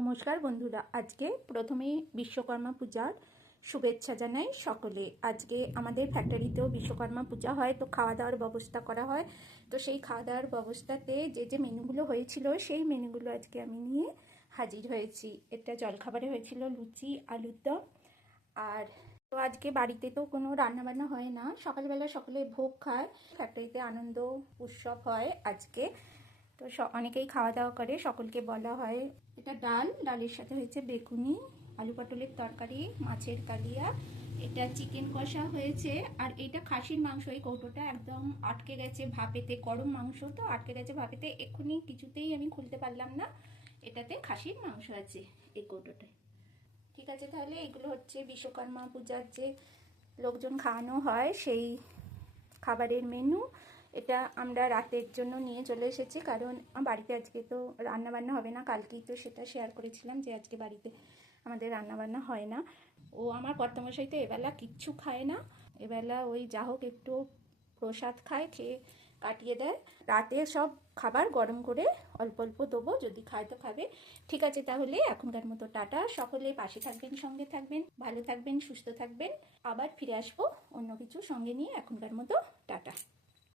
নমস্কার বন্ধুরা, আজকে প্রথমেই বিশ্বকর্মা পূজার শুভেচ্ছা জানাই সকলে। আজকে আমাদের ফ্যাক্টরিতেও বিশ্বকর্মা পূজা হয়, তো খাওয়া দাওয়ার ব্যবস্থা করা হয়। তো সেই খাওয়া দাওয়ার ব্যবস্থাতে যে যে মেনুগুলো হয়েছিল, সেই মেনুগুলো আজকে আমি নিয়ে হাজির হয়েছি। এটা জলখাবারে হয়েছিল লুচি, আলুর দম। আর তো আজকে বাড়িতে তো কোনো রান্নাবান্না হয় না। সকালবেলা সকলে ভোগ খায়। ফ্যাক্টরিতে আনন্দ উৎসব হয় আজকে। তো অনেকেই খাওয়া দাওয়া করে, সকলকে বলা হয় এটা ডাল। ডালের সাথে হয়েছে বেগুনি, আলু পটলের তরকারি, মাছের কালিয়া, এটা চিকেন কষা হয়েছে, আর এটা খাসির মাংস। এই কৌটোটা একদম আটকে গেছে ভাপেতে, গরম মাংস তো আটকে গেছে ভাপেতে, এক্ষুনি কিছুতেই আমি খুলতে পারলাম না। এটাতে খাসির মাংস আছে এই কৌটোটায়। ঠিক আছে, তাহলে এগুলো হচ্ছে বিশ্বকর্মা পূজার যে লোকজন খাওয়ানো হয়, সেই খাবারের মেনু এটা আমরা রাতের জন্য নিয়ে চলে এসেছি, কারণ বাড়িতে আজকে তো রান্নাবান্না হবে না। কালকেই তো সেটা শেয়ার করেছিলাম যে আজকে বাড়িতে আমাদের রান্নাবান্না হয় না। ও আমার কর্তামশাই তো এবেলা কিচ্ছু খায় না। এবেলা ওই যা হোক একটু প্রসাদ খায়, খেয়ে কাটিয়ে দেয়। রাতে সব খাবার গরম করে অল্প অল্প দেবো, যদি খায় তো খাবে। ঠিক আছে তাহলে, এখনকার মতো টাটা। সকলে পাশে থাকবেন, সঙ্গে থাকবেন, ভালো থাকবেন, সুস্থ থাকবেন। আবার ফিরে আসব অন্য কিছু সঙ্গে নিয়ে। এখনকার মতো টাটা।